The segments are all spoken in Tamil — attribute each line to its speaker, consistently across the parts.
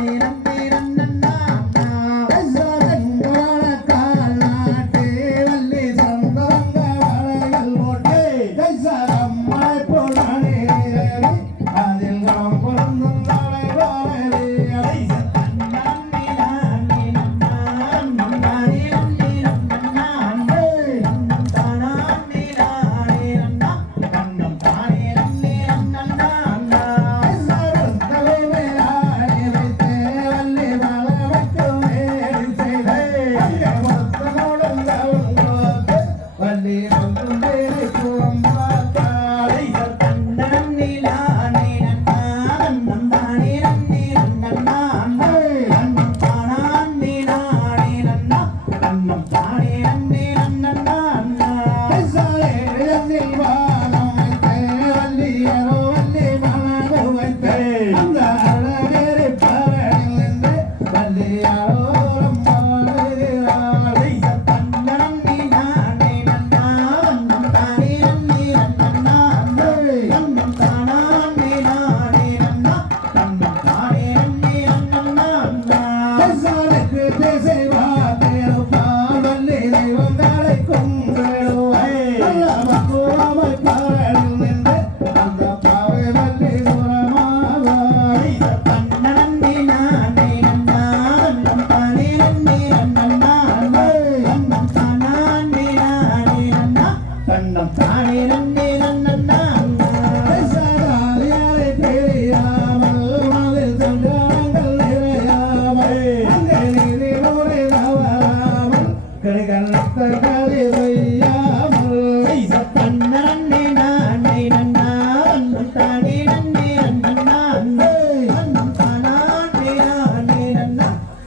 Speaker 1: Thank you.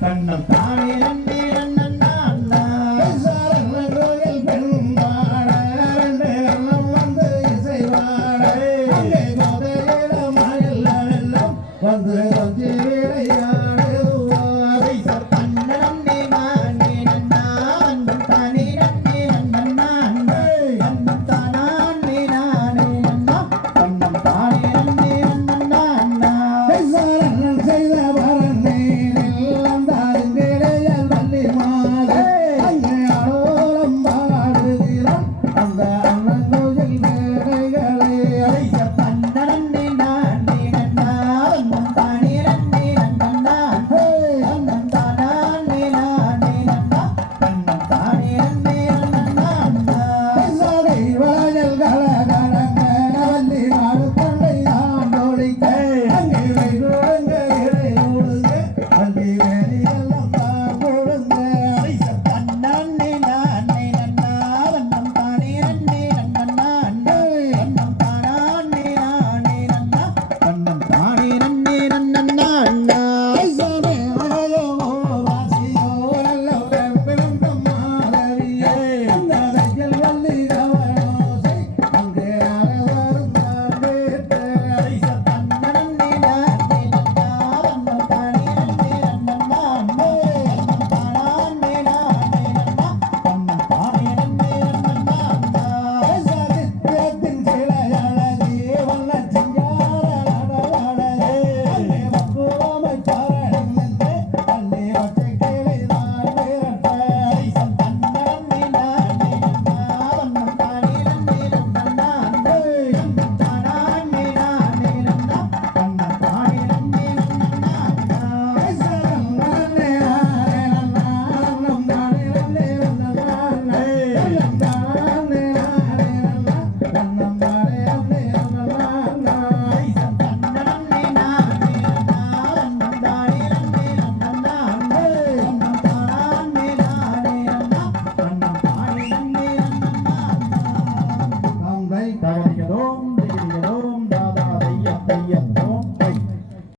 Speaker 1: கண்ணம் தானே